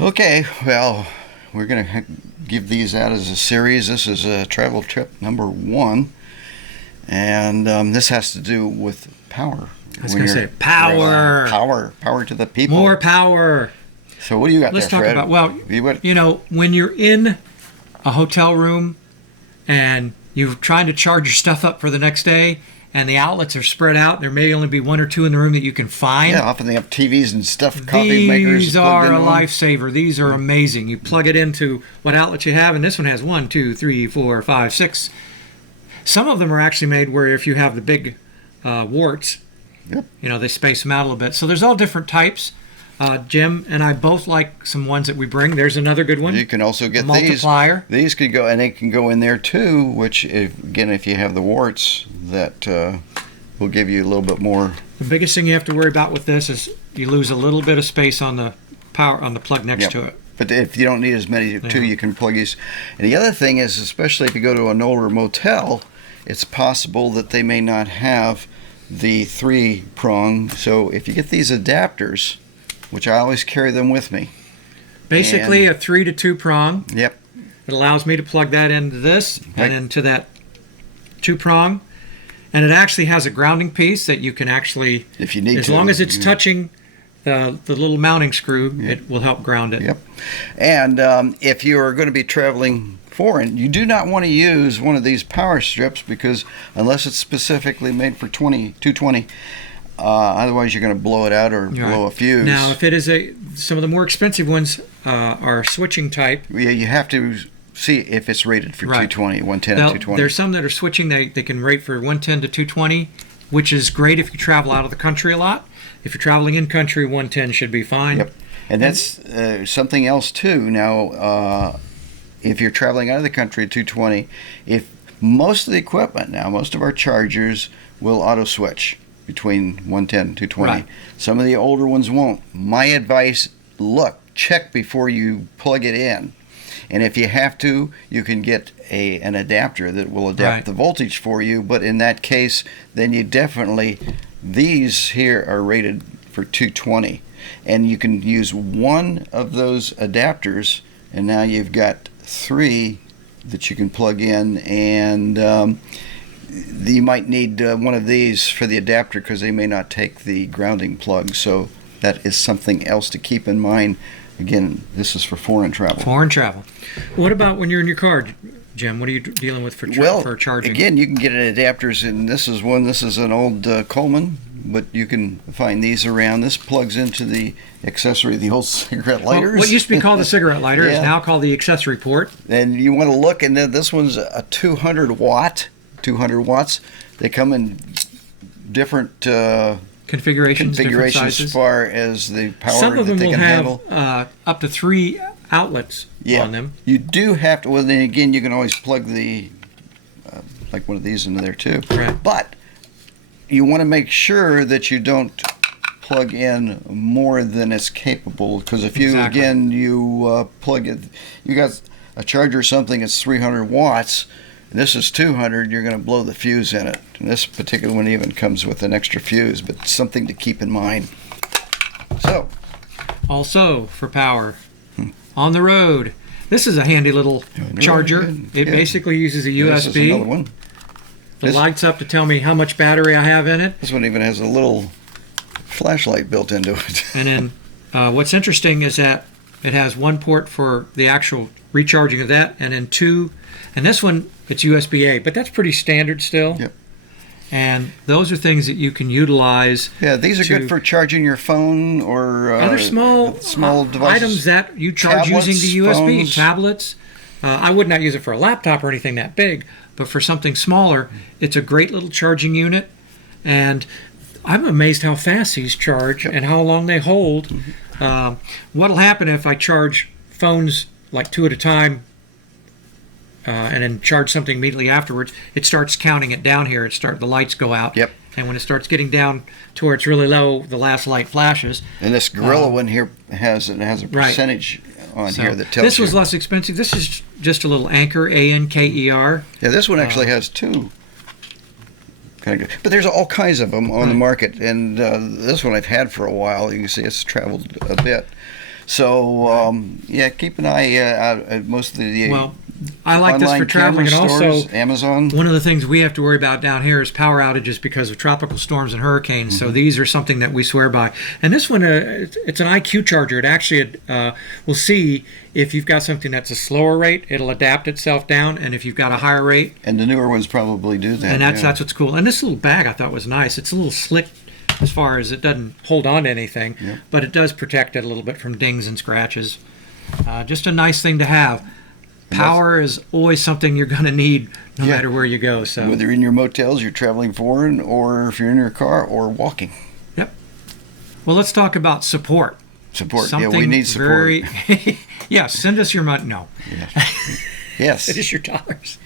Okay, well, we're going to give these out as a series. This is travel trip number 1, and this has to do with power. I was going to say power. Power to the people. More power. So what do you got Let's there, talk Fred? about, well, when you're in a hotel room and you're trying to charge your stuff up for the next day, and the outlets are spread out, there may only be 1 or 2 in the room that you can find. Yeah, often they have TVs and stuff, coffee makers. These are a lifesaver. These are amazing. You plug it into what outlet you have, and this one has 1, 2, 3, 4, 5, 6. Some of them are actually made where if you have the big warts, yep, they space them out a little bit. So there's all different types. Jim and I both like some ones that we bring. There's another good one. You can also get multiplier. These could go, and they can go in there too. Which, if you have the warts, that will give you a little bit more. The biggest thing you have to worry about with this is you lose a little bit of space on the plug next to it. But if you don't need as many too, you can plug these. And the other thing is, especially if you go to an older motel, it's possible that they may not have the 3-prong. So if you get these adapters, which I always carry them with me. Basically a 3 to 2 prong. Yep. It allows me to plug that into this and into that 2 prong. And it actually has a grounding piece that you can actually, if you need as long as it's touching the little mounting screw, it will help ground it. Yep. And if you are going to be traveling foreign, you do not want to use one of these power strips because unless it's specifically made for 220, otherwise you're going to blow it out or blow a fuse. Now, if it is some of the more expensive ones are switching type. Yeah, you have to see if it's rated for 220, 110, now, 220. There's some that are switching. They can rate for 110 to 220, which is great if you travel out of the country a lot. If you're traveling in country, 110 should be fine. Yep. And that's something else too. Now, if you're traveling out of the country at 220, if most of the equipment now, most of our chargers will auto switch between 110 and 220. Right. Some of the older ones won't. My advice, check before you plug it in. And if you have to, you can get an adapter that will adapt the voltage for you. But in that case, then you definitely, these here are rated for 220. And you can use one of those adapters, and now you've got 3 that you can plug in. And you might need one of these for the adapter because they may not take the grounding plug. So that is something else to keep in mind. Again, this is for foreign travel. Foreign travel. What about when you're in your car, Jim? What are you dealing with for charging? Again, you can get adapters, and this is one. This is an old Coleman, but you can find these around. This plugs into the accessory, the old cigarette lighters. Well, what used to be called the cigarette lighter is now called the accessory port. And you want to look, and then this one's a 200 watts. They come in different configurations as far as the power Some of that them they will can have handle. Up to 3 outlets on them. You do have to. Well, then again, you can always plug the like one of these into there too. Right. But you want to make sure that you don't plug in more than it's capable, because if you plug it, you got a charger or something that's 300 watts. This is 200, you're going to blow the fuse in it. And this particular one even comes with an extra fuse, but something to keep in mind. So, also for power, on the road, this is a handy little charger. It basically uses a USB. This is another one. It lights up to tell me how much battery I have in it. This one even has a little flashlight built into it. And then what's interesting is that it has 1 port for the actual recharging of that, and then 2. And this one, it's USB-A, but that's pretty standard still. Yep. And those are things that you can utilize. Yeah, these are good for charging your phone or other small devices. Items that you charge using the USB. Phones. Tablets. I would not use it for a laptop or anything that big, but for something smaller, it's a great little charging unit. And I'm amazed how fast these charge and how long they hold. What'll happen if I charge phones like 2 at a time and then charge something immediately afterwards? It starts counting it down here. The lights go out. Yep. And when it starts getting down to where it's really low, the last light flashes. And this Gorilla one here has a percentage on here that tells you. This was less expensive. This is just a little Anker, A-N-K-E-R. Yeah, this one actually has 2. Kind of good. But there's all kinds of them on the market, and this one I've had for a while. You can see it's traveled a bit. So yeah, keep an eye out at most of the Well, I like this online for traveling, and camera stores, also Amazon. one of the things we have to worry about down here is power outages because of tropical storms and hurricanes. So these are something that we swear by. And this one, it's an IQ charger. It actually will see if you've got something that's a slower rate, it'll adapt itself down, and if you've got a higher rate. And the newer ones probably do that. And that's what's cool. And this little bag I thought was nice. It's a little slick as far as it doesn't hold on to anything, but it does protect it a little bit from dings and scratches. Just a nice thing to have. Power is always something you're going to need no matter where you go. So whether you're in your motels, you're traveling foreign, or if you're in your car or walking. Yep. Well, let's talk about support. Support. Yeah, we need support. Yeah, send us your money. No. Yes. It is your dollars.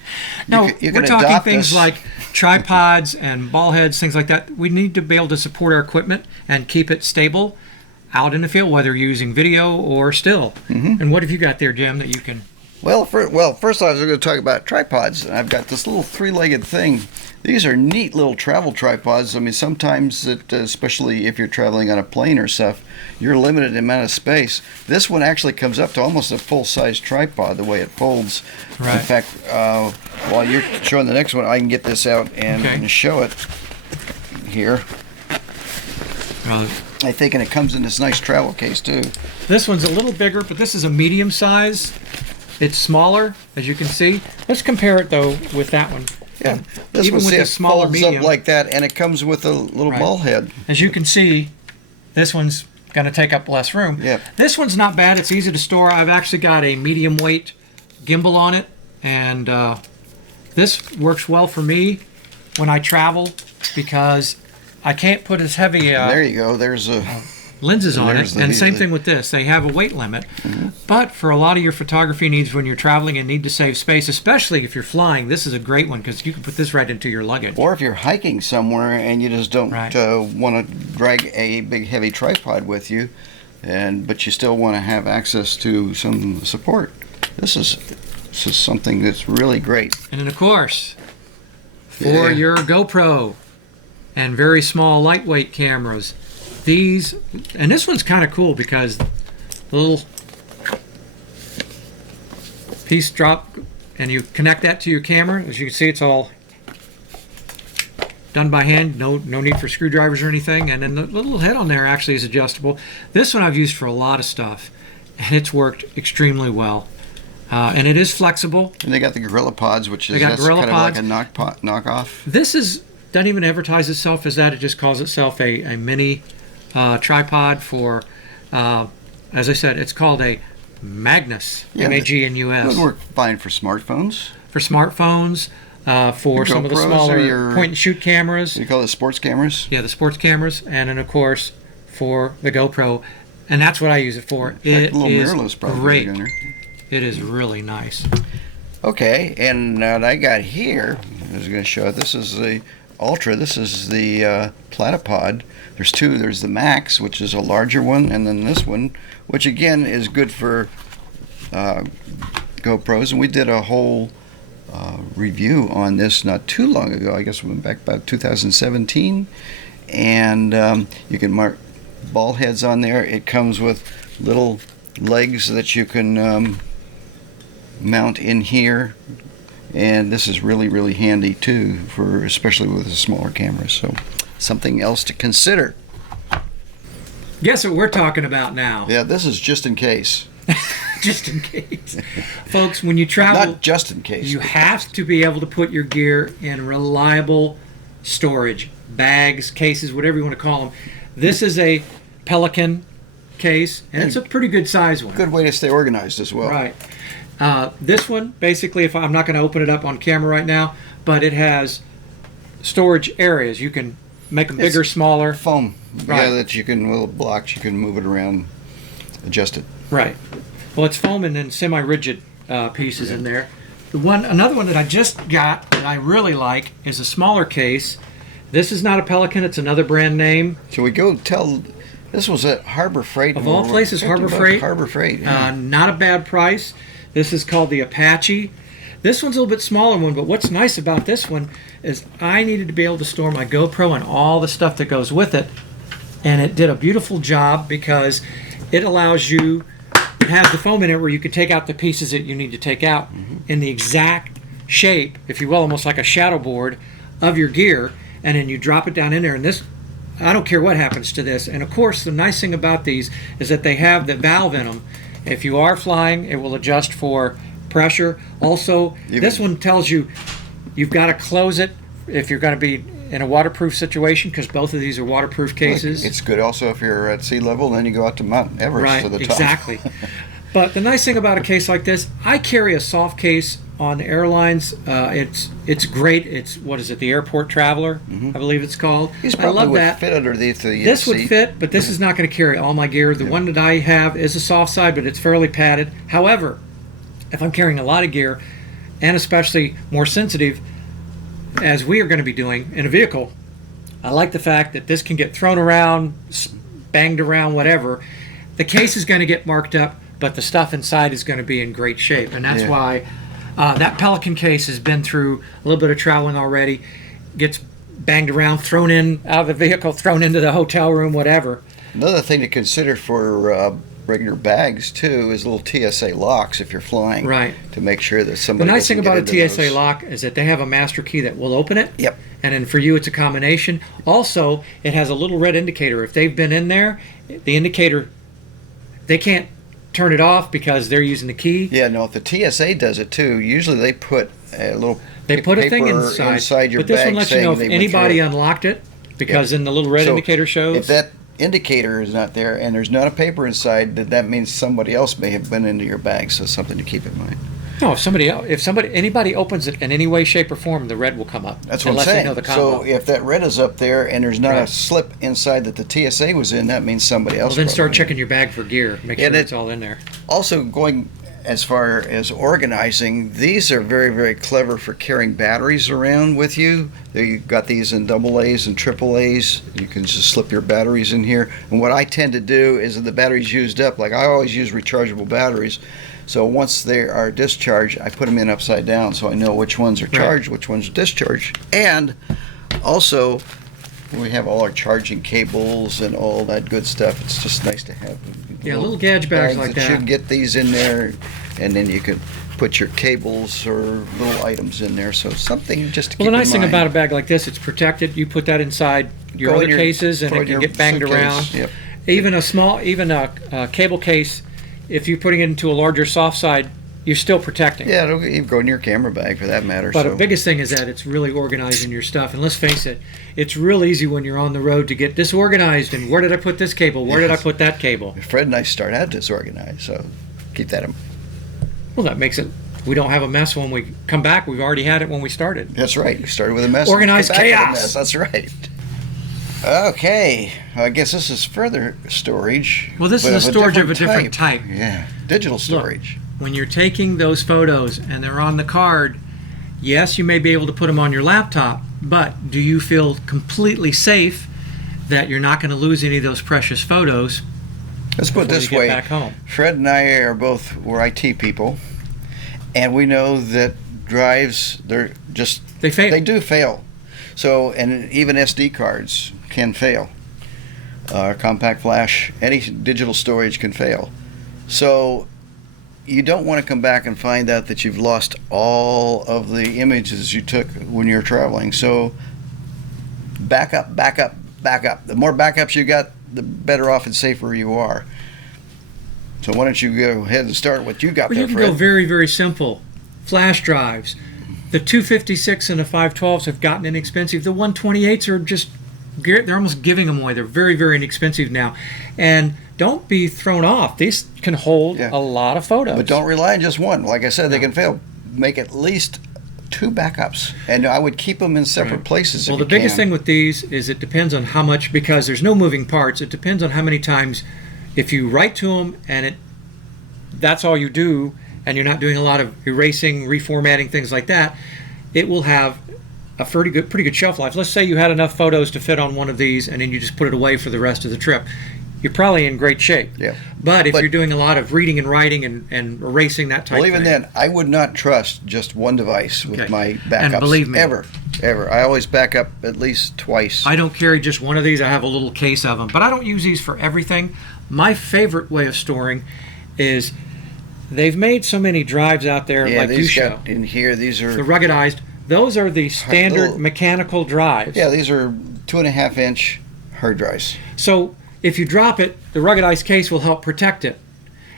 No, you we're can talking adopt things us. like tripods and ball heads, things like that. We need to be able to support our equipment and keep it stable out in the field, whether you're using video or still. And what have you got there, Jim, that you can... Well, first I was going to talk about tripods. I've got this little three-legged thing. These are neat little travel tripods. I mean, sometimes, especially if you're traveling on a plane or stuff, you're limited in the amount of space. This one actually comes up to almost a full-size tripod, the way it folds. Right. In fact, while you're showing the next one, I can get this out and show it here. I think, and it comes in this nice travel case, too. This one's a little bigger, but this is a medium size. It's smaller, as you can see. Let's compare it, though, with that one. Yeah, this Even one with the smaller folds medium, up like that, and it comes with a little ball head. as you can see, this one's going to take up less room. Yeah. This one's not bad. It's easy to store. I've actually got a medium weight gimbal on it, and this works well for me when I travel because I can't put as heavy There you go. There's a lenses on it, and same the- thing with this. They have a weight limit, but for a lot of your photography needs when you're traveling and need to save space, especially if you're flying, this is a great one because you can put this right into your luggage. Or if you're hiking somewhere and you just don't want to drag a big heavy tripod with you, but you still want to have access to some support, this is something that's really great. And then of course, for your GoPro and very small lightweight cameras, these, and this one's kind of cool because the little piece drop and you connect that to your camera. As you can see, it's all done by hand, no need for screwdrivers or anything. And then the little head on there actually is adjustable. This one I've used for a lot of stuff, and it's worked extremely well. And it is flexible. And they got the Gorilla Pods, which is Gorilla kind Pods. of like a knockoff. This doesn't even advertise itself as that. It just calls itself a mini tripod for, as I said, it's called a Magnus, M-A-G-N-U-S. It would work fine for smartphones. For smartphones, for some of the GoPros smaller or your- point-and-shoot cameras. You call it sports cameras? Yeah, the sports cameras, and then of course for the GoPro, and that's what I use it for. In fact, It little is mirrorless probably great. under. It is really nice. Okay, and what I got here, I was going to show it. This is the Ultra. This is the Platypod. There's two. There's the Max, which is a larger one, and then this one, which again is good for GoPros. And we did a whole review on this not too long ago. I guess we went back about 2017. And you can mark ball heads on there. It comes with little legs that you can mount in here, and this is really handy too, for especially with the smaller cameras. So something else to consider. Guess what we're talking about now? Yeah, this is just in case. Just in case. Folks, when you travel, Not just in case. you have to be able to put your gear in reliable storage, bags, cases, whatever you want to call them. This is a Pelican case, and it's a pretty good size one. Good way to stay organized as well. Right. This one, basically, if I'm not going to open it up on camera right now, but it has storage areas. You can make them bigger, smaller. Foam. Right. Yeah, that you can, little blocks, you can move it around, adjust it. Right. Well, it's foam and then semi-rigid pieces in there. Another one that I just got that I really like is a smaller case. This is not a Pelican. It's another brand name. Shall we go tell? This was at Harbor Freight. Of all places, Harbor Freight. Harbor Freight. Yeah. Not a bad price. This is called the Apache. This one's a little bit smaller one, but what's nice about this one is I needed to be able to store my GoPro and all the stuff that goes with it, and it did a beautiful job because it allows you it has the foam in it where you can take out the pieces that you need to take out in the exact shape, if you will, almost like a shadow board of your gear, and then you drop it down in there. And this, I don't care what happens to this. And of course, the nice thing about these is that they have the valve in them. If you are flying, it will adjust for pressure. Also, this one tells you you've got to close it if you're going to be in a waterproof situation, because both of these are waterproof cases. It's good also if you're at sea level, and then you go out to Mount Everest to the top. Exactly. But the nice thing about a case like this, I carry a soft case on airlines. It's great. It's, what is it, the Airport Traveler, I believe it's called. I love that. Fit underneath the this seat. would fit, but this is not going to carry all my gear. The one that I have is a soft side, but it's fairly padded. However, if I'm carrying a lot of gear, and especially more sensitive, as we are going to be doing in a vehicle, I like the fact that this can get thrown around, banged around, whatever. The case is going to get marked up, but the stuff inside is going to be in great shape. And that's why that Pelican case has been through a little bit of traveling already, gets banged around, thrown in out of the vehicle, thrown into the hotel room, whatever. Another thing to consider for regular bags too is little TSA locks if you're flying, right? To make sure that somebody. The nice thing about a TSA those. lock is that they have a master key that will open it. Yep. And then for you, it's a combination. Also, it has a little red indicator. If they've been in there, the indicator, they can't turn it off because they're using the key. Yeah, no. If the TSA does it too, usually they put a little. They put a thing inside your but this bag one lets you know if saying anybody unlocked it, because in the little red indicator shows. If that indicator is not there and there's not a paper inside, that means somebody else may have been into your bag. So something to keep in mind. No, if anybody opens it in any way, shape, or form, the red will come up. That's what I'm unless saying. They know the combo. So if that red is up there and there's not a slip inside that the TSA was in, that means somebody else. Well, then start checking your bag for gear. Make sure it's all in there. Also, going as far as organizing, these are very, very clever for carrying batteries around with you. You've got these in AA's and AAA's. You can just slip your batteries in here. And what I tend to do is if the battery's used up, like I always use rechargeable batteries. So once they are discharged, I put them in upside down so I know which ones are charged, which ones are discharged. And also, we have all our charging cables and all that good stuff. It's just nice to have. Little gadget bags like that. You should get these in there, and then you can put your cables or little items in there. So something just to keep in mind. Well, the nice thing about a bag like this, it's protected. You put that inside your other cases, and it can get banged around. Yep. Even a cable case, if you're putting it into a larger soft side, you're still protecting. Yeah, it'll even go in your camera bag for that matter. But the biggest thing is that it's really organizing your stuff. And let's face it, it's real easy when you're on the road to get disorganized. And where did I put this cable? Where did I put that cable? Fred and I start out disorganized, so keep that in mind. Well, that makes it, we don't have a mess when we come back. We've already had it when we started. That's right. You started with a mess. Organized come back chaos. with a mess. That's right. Okay, I guess this is further storage. Well, this is a storage of a different type. Yeah, digital storage. Look, when you're taking those photos and they're on the card, yes, you may be able to put them on your laptop, but do you feel completely safe that you're not going to lose any of those precious photos? Let's put it this way. Back home? Fred and I we're IT people, and we know that drives, they fail. They do fail. So, and even SD cards can fail. Compact flash, any digital storage can fail. So you don't want to come back and find out that you've lost all of the images you took when you're traveling. So back up. The more backups you got, the better off and safer you are. So why don't you go ahead and start what you got there, You can Fred? go very, very simple. Flash drives. The 256 and the 512s have gotten inexpensive. The 128s are just, they're almost giving them away. They're very, very inexpensive now. And don't be thrown off. These can hold a lot of photos. But don't rely on just one. Like I said, they can fail. Make at least 2 backups. And I would keep them in separate places. Well, the biggest thing with these is it depends on how much, because there's no moving parts, it depends on how many times, if you write to them and that's all you do, and you're not doing a lot of erasing, reformatting, things like that, it will have a pretty good shelf life. Let's say you had enough photos to fit on one of these, and then you just put it away for the rest of the trip. You're probably in great shape. Yeah. But if you're doing a lot of reading and writing and erasing, that type of thing. Well, even then, I would not trust just one device with my backups. And believe me, ever. I always back up at least twice. I don't carry just one of these. I have a little case of them. But I don't use these for everything. My favorite way of storing is they've made so many drives out there, Yeah, like you these show. got in here. These The are ruggedized. Those are the standard little- mechanical drives. yeah, these are 2.5-inch hard drives. So if you drop it, the ruggedized case will help protect it.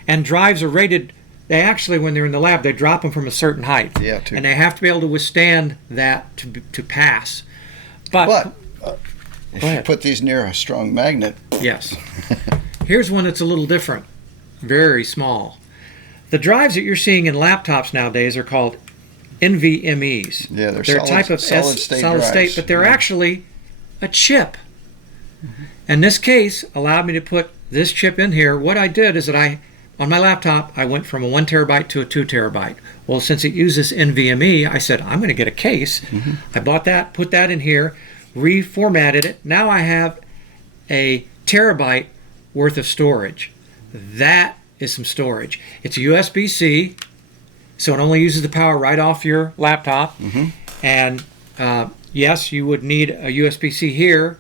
And drives are rated. They actually, when they're in the lab, they drop them from a certain height. Yeah, and they have to be able to withstand that to pass. But if you ahead. put these near a strong magnet, Yes. Here's one that's a little different. Very small. The drives that you're seeing in laptops nowadays are called NVMEs. yeah, they're They're a solid, type of solid state solid drives. state, but they're Yeah. actually a chip. And this case allowed me to put this chip in here. What I did is that on my laptop, I went from a 1 terabyte to a 2 terabyte. Well, since it uses NVMe, I said, I'm going to get a case. I bought that, put that in here, reformatted it. Now I have a terabyte worth of storage. That is some storage. It's a USB-C, so it only uses the power right off your laptop. And yes, you would need a USB-C here,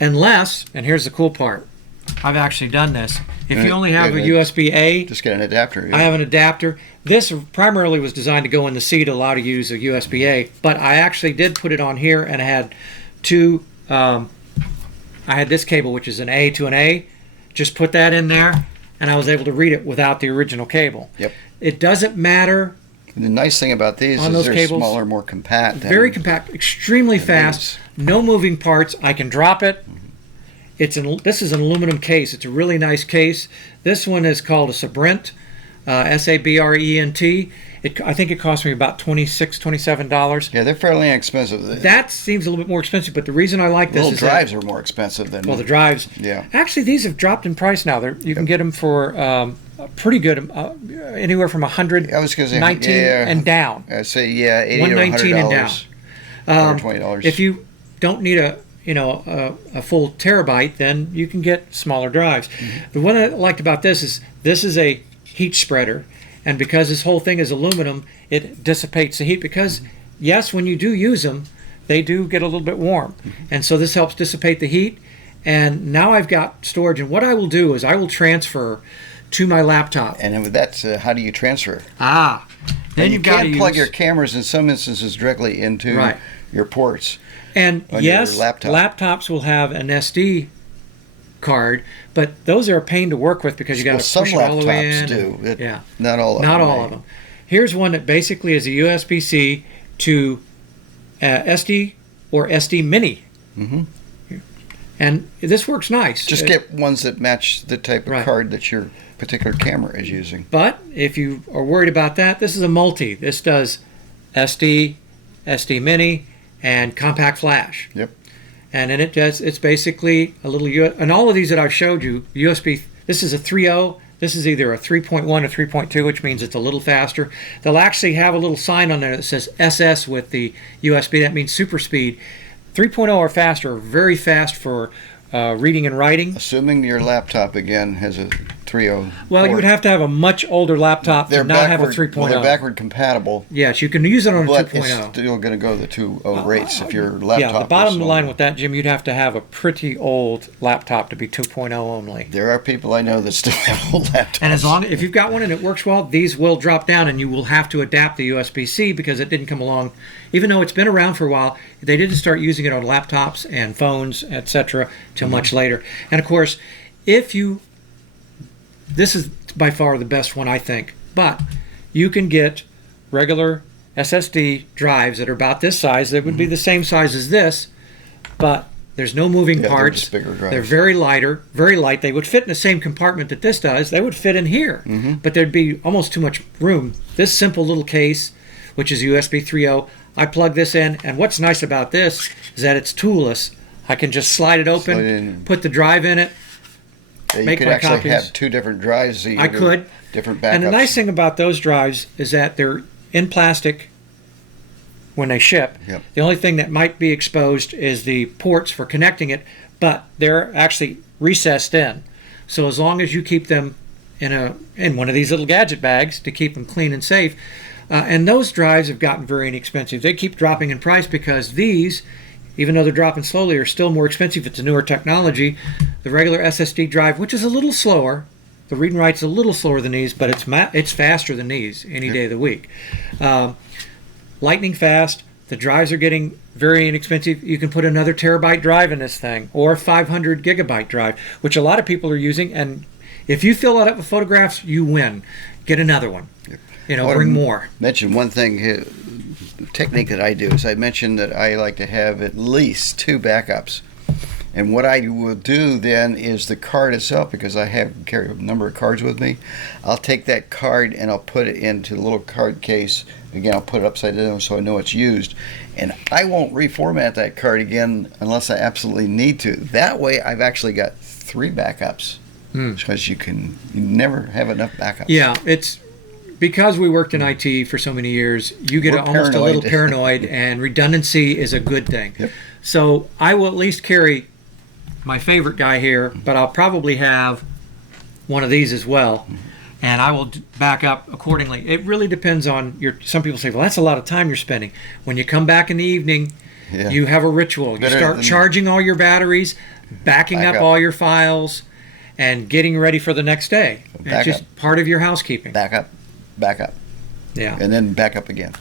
unless, and here's the cool part, I've actually done this. If you only have a USB-A, Just get an adapter. I have an adapter. This primarily was designed to go in the C to allow to use a USB-A, but I actually did put it on here, and I had two. I had this cable, which is an A to an A. Just put that in there, and I was able to read it without the original cable. Yep. It doesn't matter. The nice thing about these On is those they're cables, smaller, more compact. Very compact, extremely fast, no moving parts. I can drop it. This is an aluminum case. It's a really nice case. This one is called a Sabrent, S-A-B-R-E-N-T. I think it cost me about $26, $27. Yeah, they're fairly inexpensive. That seems a little bit more expensive, but the reason I like this Little is drives are more expensive than. well, the drives. Yeah. Actually, these have dropped in price now. You can get them for pretty good, anywhere from 100, I was going to say 19 and down. I say $80 or $119 and down. $100 or $20. If you don't need a full terabyte, then you can get smaller drives. The one I liked about this is a heat spreader, and because this whole thing is aluminum, it dissipates the heat. Because yes, when you do use them, they do get a little bit warm, and so this helps dissipate the heat. And now I've got storage, and what I will do is I will transfer to my laptop. And with that, how do you transfer? Then And you you've got to can't plug use your cameras in some instances directly into Right. your ports. And on your yes, laptop. laptops will have an SD card, but those are a pain to work with because you got Well, to some push it all the way laptops in. do. Yeah, Not all of not them. all of them. Here's one that basically is a USB-C to SD or SD Mini, and this works nice. Just get ones that match the type of Right. card that your particular camera is using. But if you are worried about that, this is a multi. This does SD, SD Mini, and compact flash. Yep. And in it does, it's basically a little, and all of these that I've showed you, USB, this is a 3.0, this is either a 3.1 or 3.2, which means it's a little faster. They'll actually have a little sign on there that says SS with the USB, that means super speed. 3.0 or faster are very fast for reading and writing. Assuming your laptop, again, has a 3.0. Well, you would have to have a much older laptop They're to not have a backward, 3.0. well, they're backward compatible, Yes, you can use it on a but 2.0. it's still going to go the 2.0 rates if your laptop Yeah, the is bottom line slower. with that, Jim, you'd have to have a pretty old laptop to be 2.0 only. There are people I know that still have old laptops. And if you've got one and it works well, these will drop down, and you will have to adapt the USB-C because it didn't come along. Even though it's been around for a while, they didn't start using it on laptops and phones, etc., till much later. And of course, this is by far the best one, I think. But you can get regular SSD drives that are about this size. They would be the same size as this, but there's no moving Yeah, they're parts. just bigger drives. They're very light. They would fit in the same compartment that this does. They would fit in here, but there'd be almost too much room. This simple little case, which is USB 3.0, I plug this in, and what's nice about this is that it's toolless. I can just slide it open, Slide it in. put the drive in it. Yeah, you make could my actually copies. have two different drives. So you I do could. Different backups. And the nice thing about those drives is that they're in plastic when they ship. Yep. The only thing that might be exposed is the ports for connecting it, but they're actually recessed in. So as long as you keep them in one of these little gadget bags to keep them clean and safe, and those drives have gotten very inexpensive. They keep dropping in price because these, even though they're dropping slowly, are still more expensive. It's a newer technology. The regular SSD drive, which is a little slower, The read and write's a little slower than these, but it's faster than these any day of the week. Lightning fast. The drives are getting very inexpensive. You can put another terabyte drive in this thing, or a 500 gigabyte drive, which a lot of people are using. And if you fill it up with photographs, you win. Get another one. Bring more. Mention one thing here. The technique that I do is I mentioned that I like to have at least 2 backups. And what I will do then is the card itself, because I carry a number of cards with me, I'll take that card and I'll put it into the little card case. Again, I'll put it upside down so I know it's used. And I won't reformat that card again unless I absolutely need to. That way I've actually got 3 backups. Because you never have enough backups. Yeah, it's because we worked in IT for so many years, you get almost a little paranoid, and redundancy is a good thing. Yep. So I will at least carry my favorite guy here, but I'll probably have one of these as well, and I will back up accordingly. It really depends on some people say, well, that's a lot of time you're spending. When you come back in the evening, you have a ritual. You start charging all your batteries, backing up all your files, and getting ready for the next day. It's just part of your housekeeping. Back up. Yeah. And then back up again.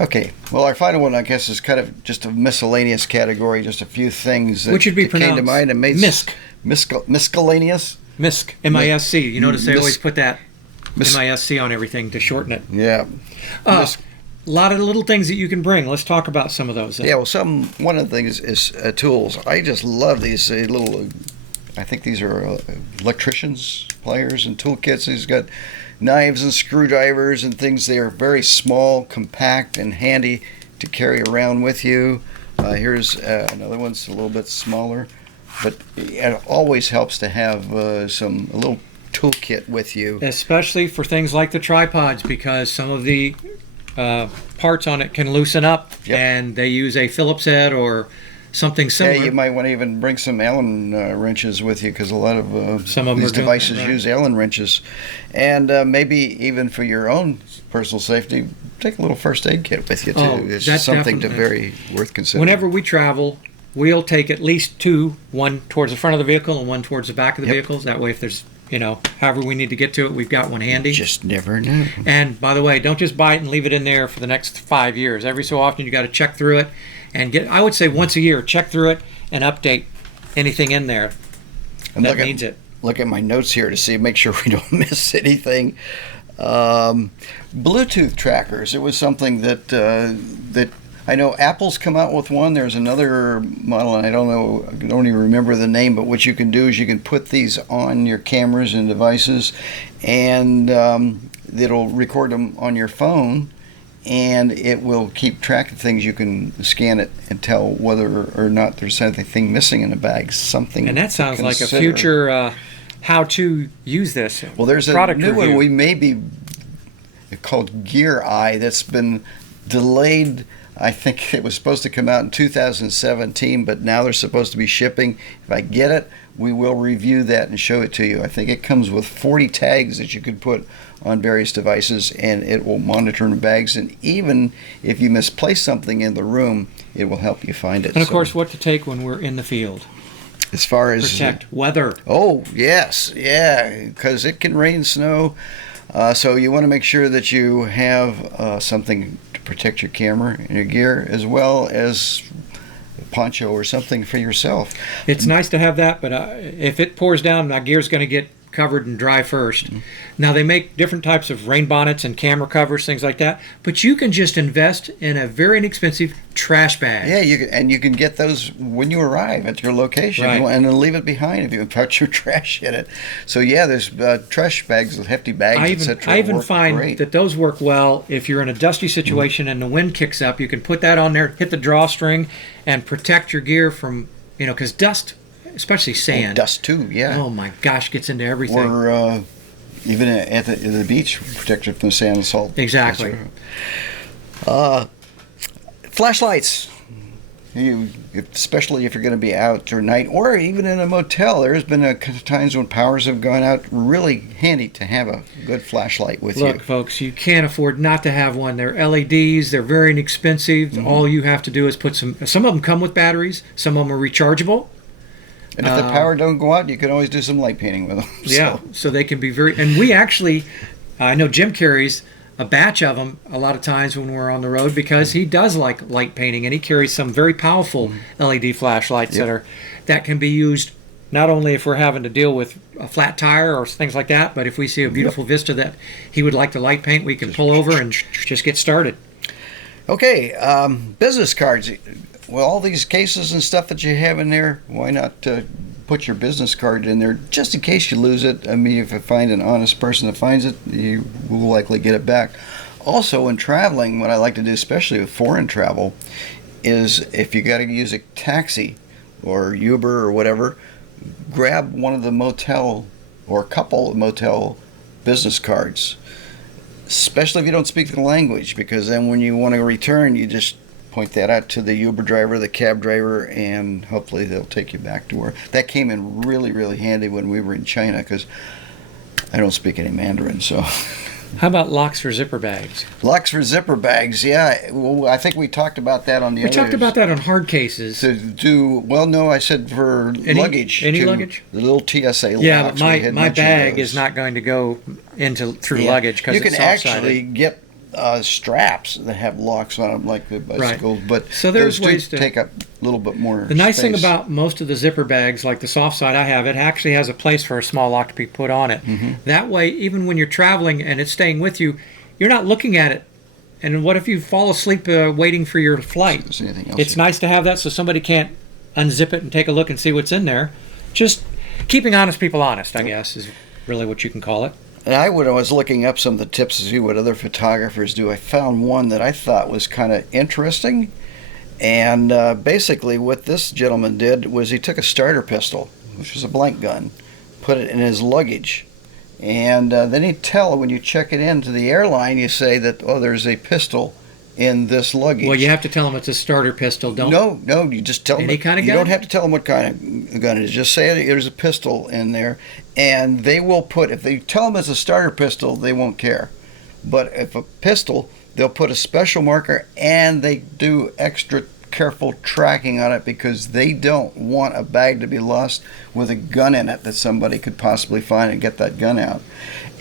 Okay. Well, our final one, I guess, is kind of just a miscellaneous category, just a few things that which would be came to mind and made MISC. Miscellaneous. MISC. M-I-S-C. You notice they always put that M-I-S-C on everything to shorten it. Yeah. A lot of little things that you can bring. Let's talk about some of those. Yeah. Well, one of the things is tools. I just love these little. I think these are electricians' pliers and toolkits. He's got knives and screwdrivers and things. They are very small, compact, and handy to carry around with you. Here's another one's a little bit smaller, but it always helps to have a little toolkit with you. Especially for things like the tripods, because some of the parts on it can loosen up, and they use a Phillips head or something similar. Yeah, you might want to even bring some Allen wrenches with you, because a lot of some of these devices use Allen wrenches. And maybe even for your own personal safety, take a little first aid kit with you too. It's just something very worth considering. Whenever we travel, we'll take at least 2, one towards the front of the vehicle and one towards the back of the vehicles. That way, if there's however we need to get to it, we've got one handy. You just never know. And by the way, don't just buy it and leave it in there for the next 5 years. Every so often, you got to check through it. And I would say once a year, check through it and update anything in there that needs it. Look at my notes here to make sure we don't miss anything. Bluetooth trackers. It was something that I know Apple's come out with one. There's another model, and I don't even remember the name. But what you can do is you can put these on your cameras and devices, and it'll record them on your phone. And it will keep track of things. You can scan it and tell whether or not there's anything missing in the bag. And that sounds like a future how to use this. Well, there's a new one we may be called Gear Eye that's been delayed. I think it was supposed to come out in 2017, but now they're supposed to be shipping. If I get it, we will review that and show it to you. I think it comes with 40 tags that you could put on various devices, and it will monitor the bags. And even if you misplace something in the room, it will help you find it. And of course, what to take when we're in the field. As far as protect weather. Oh yes, yeah, because it can rain, snow. So you want to make sure that you have something to protect your camera and your gear, as well as a poncho or something for yourself. It's nice to have that, but if it pours down, my gear's going to get covered and dry first. Now they make different types of rain bonnets and camera covers, things like that, but you can just invest in a very inexpensive trash bag. Yeah, you can get those when you arrive at your location, and then leave it behind if you put your trash in it. So yeah, there's trash bags, hefty bags, etc. I even find that those work well if you're in a dusty situation and the wind kicks up. You can put that on there, hit the drawstring, and protect your gear from because dust, especially sand. Dust too, yeah. Oh my gosh, gets into everything. Or even at the beach, protect it from sand and salt. Exactly. Flashlights. Especially if you're going to be out or night, or even in a motel. There's been times when powers have gone out. Really handy to have a good flashlight with you. Look, folks, you can't afford not to have one. They're LEDs. They're very inexpensive. All you have to do is put some of them come with batteries. Some of them are rechargeable. And if the power don't go out, you can always do some light painting with them. Yeah, so they can be very. And we actually, I know Jim carries a batch of them a lot of times when we're on the road because he does like light painting, and he carries some very powerful LED flashlights that can be used not only if we're having to deal with a flat tire or things like that, but if we see a beautiful vista that he would like to light paint, we can pull over and just get started. Okay, business cards. Well, all these cases and stuff that you have in there, why not put your business card in there just in case you lose it? I mean, if you find an honest person that finds it, you will likely get it back. Also, in traveling, what I like to do, especially with foreign travel, is if you got to use a taxi or Uber or whatever, grab one of the motel or a couple of motel business cards, especially if you don't speak the language, because then when you want to return, you just point that out to the Uber driver, the cab driver, and hopefully they'll take you back to where. That came in really, really handy when we were in China because I don't speak any Mandarin, so. How about locks for zipper bags? Locks for zipper bags, yeah. Well, I think we talked about that on the others. We talked about that on hard cases. To do, well, no, I said for luggage. Any luggage? The little TSA locks. Yeah, but my bag is not going to go through luggage because it's soft-sided. You can actually get straps that have locks on them like the bicycles, but so there's those ways do to take up a little bit more The nice thing space. about most of the zipper bags, like the soft side I have, it actually has a place for a small lock to be put on it. That way, even when you're traveling and it's staying with you, you're not looking at it. And what if you fall asleep waiting for your flight? It's nice to have that so somebody can't unzip it and take a look and see what's in there. Just keeping honest people honest, I guess, is really what you can call it. And I was looking up some of the tips to see what other photographers do. I found one that I thought was kind of interesting. And basically what this gentleman did was he took a starter pistol, which was a blank gun, put it in his luggage. And then he'd tell, when you check it into the airline, you say that, oh, there's a pistol in this luggage. Well, you have to tell them it's a starter pistol. No, you just tell them. Any kind of gun? You don't have to tell them what kind of gun it is. Just say there's a pistol in there, and they will put. If they tell them it's a starter pistol, they won't care. But if a pistol, they'll put a special marker, and they do extra careful tracking on it because they don't want a bag to be lost with a gun in it that somebody could possibly find and get that gun out.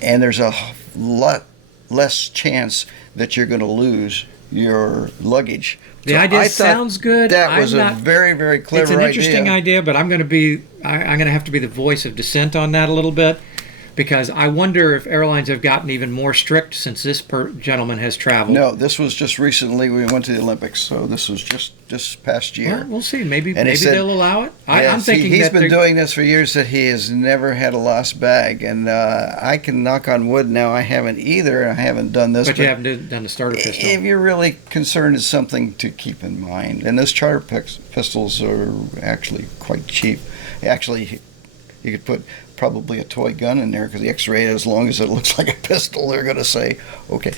And there's a lot less chance that you're going to lose your luggage. The idea sounds good. That was a very, very clever idea. It's an interesting idea, but I'm going to have to be the voice of dissent on that a little bit, because I wonder if airlines have gotten even more strict since this gentleman has traveled. No, this was just recently. We went to the Olympics, so this was just this past year. Well, we'll see. Maybe they'll allow it. Yeah, I'm thinking he's been doing this for years. That he has never had a lost bag, and I can knock on wood now. I haven't either. I haven't done this. But you haven't done the starter pistol. If you're really concerned, it's something to keep in mind. And those charter pistols are actually quite cheap. Actually, you could put probably a toy gun in there because the X-ray, as long as it looks like a pistol, they're going to say, okay.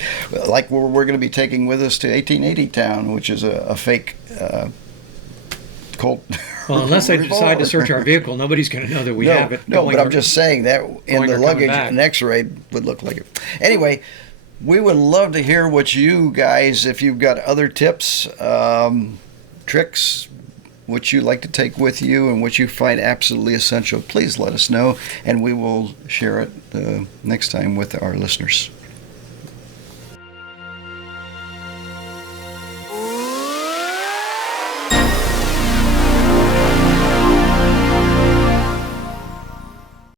Like we're going to be taking with us to 1880 Town, which is a fake Colt. Well, unless they decide to search our vehicle, nobody's going to know that we have it. No, but I'm just saying that in the luggage, an X-ray would look like it. Anyway, we would love to hear what you guys, if you've got other tips, tricks, what you like to take with you and what you find absolutely essential, please let us know, and we will share it next time with our listeners.